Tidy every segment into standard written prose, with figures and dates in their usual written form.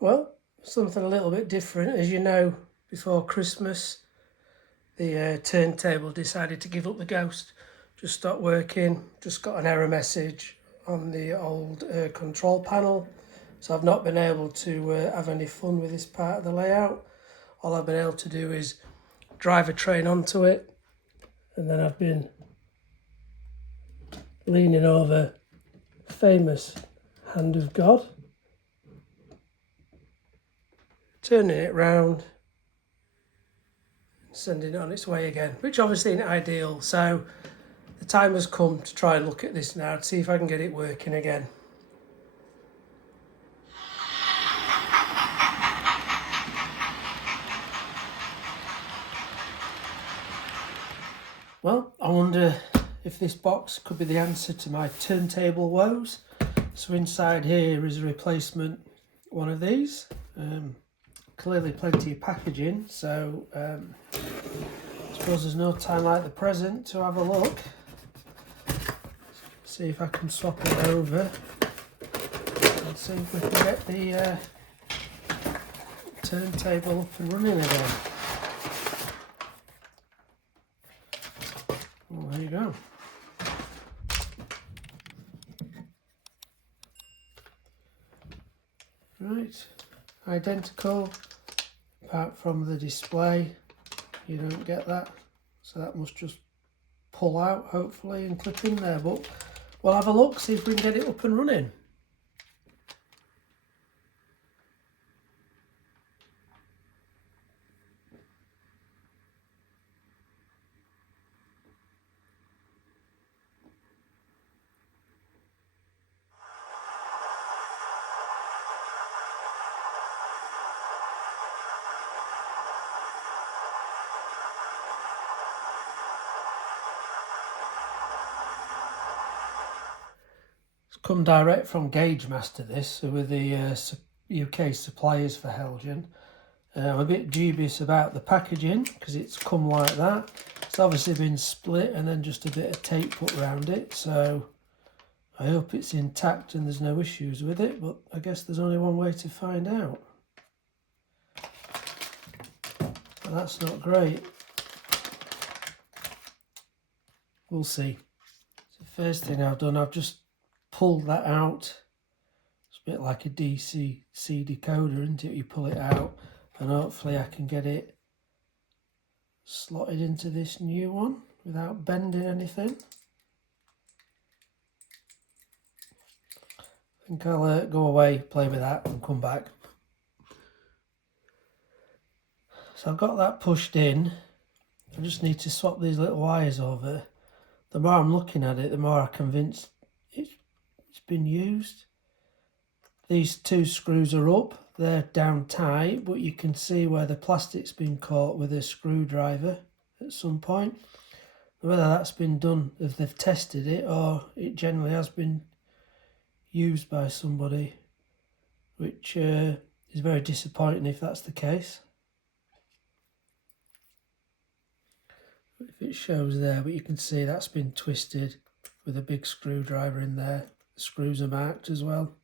Well, something a little bit different. As you know, before Christmas, the turntable decided to give up the ghost. Just stopped working, just got an error message on the old control panel. So I've not been able to have any fun with this part of the layout. All I've been able to do is drive a train onto it, and then I've been leaning over famous Hand of God, turning it round, sending it on its way again, which obviously isn't ideal. So the time has come to try and look at this now to see if I can get it working again. Well, I wonder if this box could be the answer to my turntable woes. So inside here is a replacement one of these. Clearly plenty of packaging, so I suppose there's no time like the present to have a look. See if I can swap it over and see if we can get the turntable up and running again. Well, there you go. Right, identical, apart from the display, you don't get that, so that must just pull out hopefully and clip in there, but we'll have a look, see if we can get it up and running. Come direct from Gauge Master, this, who are the UK suppliers for Helgen. I'm a bit dubious about the packaging because it's come like that. It's obviously been split and then just a bit of tape put around it, so I hope it's intact and there's no issues with it, but I guess there's only one way to find out. But that's not great. We'll see. So the first thing I've done, I've just pulled that out. It's a bit like a DC decoder, isn't it? You pull it out and hopefully I can get it slotted into this new one without bending anything. I think I'll go away, play with that and come back. So I've got that pushed in. I just need to swap these little wires over. The more I'm looking at it, the more I'm convinced it's been used. These two screws are up, they're down tight, but you can see where the plastic's been caught with a screwdriver at some point. Whether that's been done if they've tested it or it generally has been used by somebody, which is very disappointing if that's the case. If it shows there, but you can see that's been twisted with a big screwdriver in there. The screws are marked as well.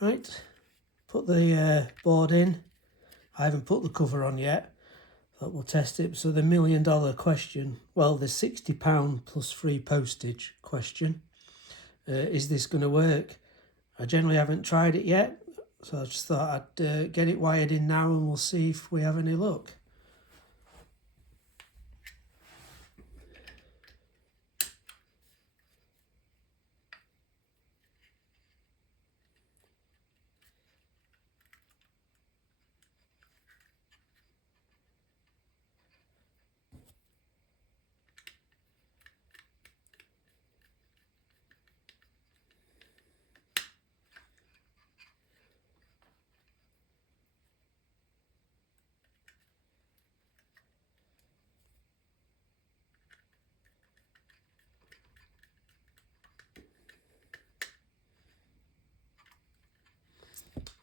Right, put the board in. I haven't put the cover on yet. Thought we'll test it. So the $1 million question, well, the £60 plus free postage question. Is this going to work? I generally haven't tried it yet, so I just thought I'd get it wired in now and we'll see if we have any luck.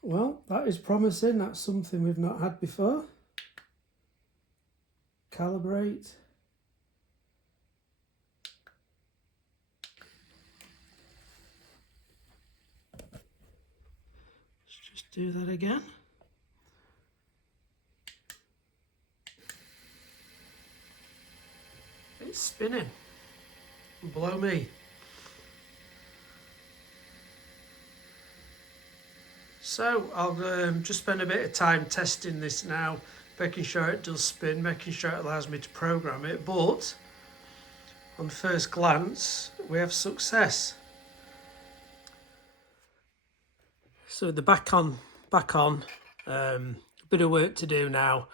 Well, that is promising. That's something we've not had before. Calibrate. do that again. It's spinning. Blow me. So I'll just spend a bit of time testing this now, making sure it does spin, making sure it allows me to program it, but on first glance we have success. So with the back on, a bit of work to do now.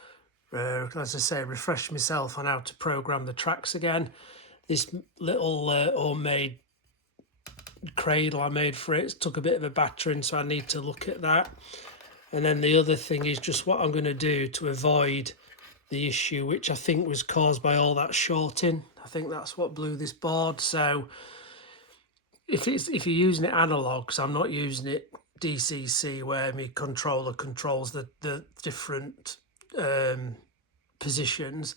As I say, refresh myself on how to program the tracks again. This little homemade cradle I made for it took a bit of a battering, so I need to look at that. And then the other thing is just what I'm going to do to avoid the issue, which I think was caused by all that shorting. I think that's what blew this board. So if you're using it analog, because I'm not using it DCC, where my controller controls the different positions,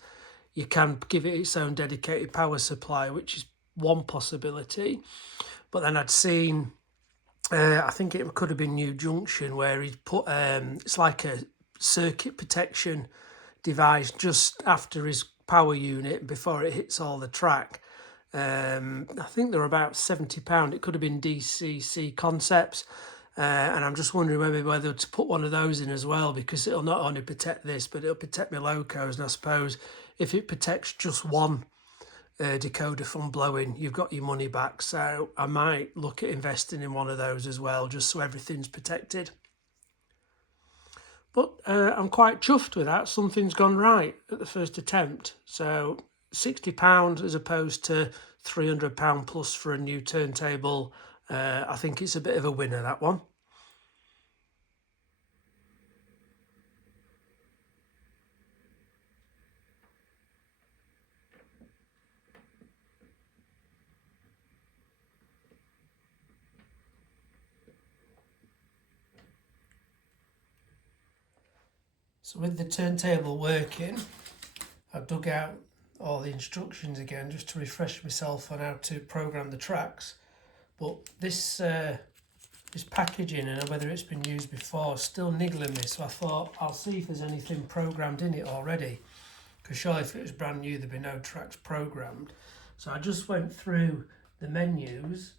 you can give it its own dedicated power supply, which is one possibility. But then I'd seen, I think it could have been New Junction, where he'd put, it's like a circuit protection device just after his power unit before it hits all the track. I think they're about £70. It could have been DCC Concepts. And I'm just wondering whether to put one of those in as well, because it'll not only protect this, but it'll protect my locos. And I suppose if it protects just one decoder from blowing, you've got your money back. So I might look at investing in one of those as well, just so everything's protected. But I'm quite chuffed with that. Something's gone right at the first attempt. So £60 as opposed to £300 plus for a new turntable. I think it's a bit of a winner, that one. So with the turntable working, I've dug out all the instructions again just to refresh myself on how to program the tracks. But this packaging, and whether it's been used before, is still niggling me. So I thought I'll see if there's anything programmed in it already, because surely if it was brand new there'd be no tracks programmed. So I just went through the menus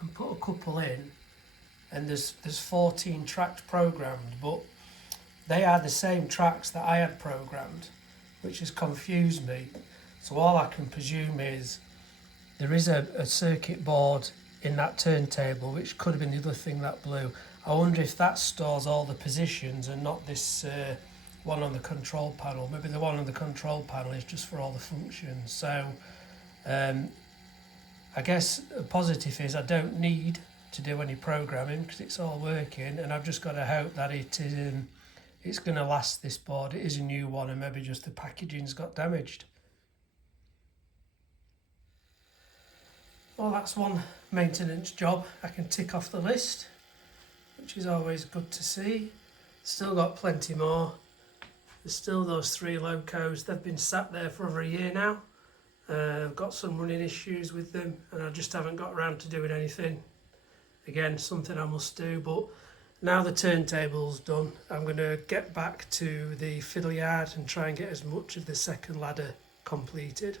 and put a couple in, and there's 14 tracks programmed, but they are the same tracks that I had programmed, which has confused me. So all I can presume is there is a circuit board in that turntable, which could have been the other thing that blew. I wonder if that stores all the positions and not this one on the control panel. Maybe the one on the control panel is just for all the functions. So I guess a positive is I don't need to do any programming because it's all working, and I've just got to hope that it's going to last, this board. It is a new one, and maybe just the packaging's got damaged. Well, that's one maintenance job I can tick off the list, which is always good to see. Still got plenty more. There's still those 3 locos. They've been sat there for over a year now. I've got some running issues with them, and I just haven't got around to doing anything. Again, something I must do, but now the turntable's done, I'm going to get back to the fiddle yard and try and get as much of the second ladder completed.